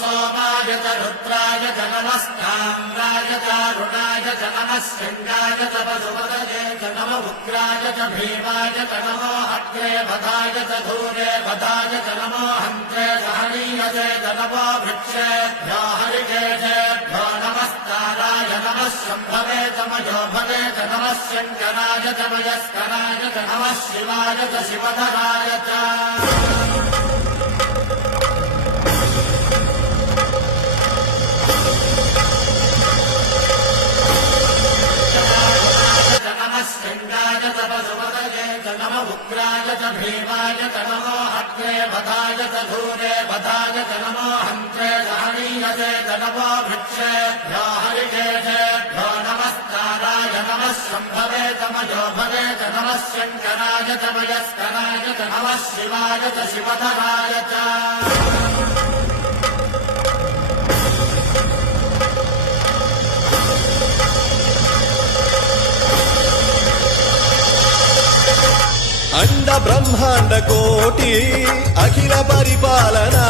सोमाय च रुद्राय च नमस्ताम्राय च अरुणाय च नमः शृङ्गाय च पशुपतये च नम उग्राय च भीमाय च नमो अग्रे वधाय च धूरे वधाय च नमो हन्त्रे सहनीयसे च नमो वृक्षेभ्यो हरिकेशेभ्यो नमस्ताराय नमः शम्भवे च मयोभवे च नमः शङ्कराय च मयस्कराय च नमः शिवाय च शिवधराय च शृङ्गाय च पशुपतये च नम उग्राय च भीमाय च नमो अग्रे वधाय च धूरे वधाय च नमो हन्त्रे सहनीयसे च नमो वृक्षेभ्यो हरिकेशेभ्यो नमस्ताराय नमः शम्भवे च मयोभवे च नमः शङ्कराय च मयस्कराय च नमः शिवाय च शिवधराय च अंड ब्रह्मांड कोटि अखिल परिपालना।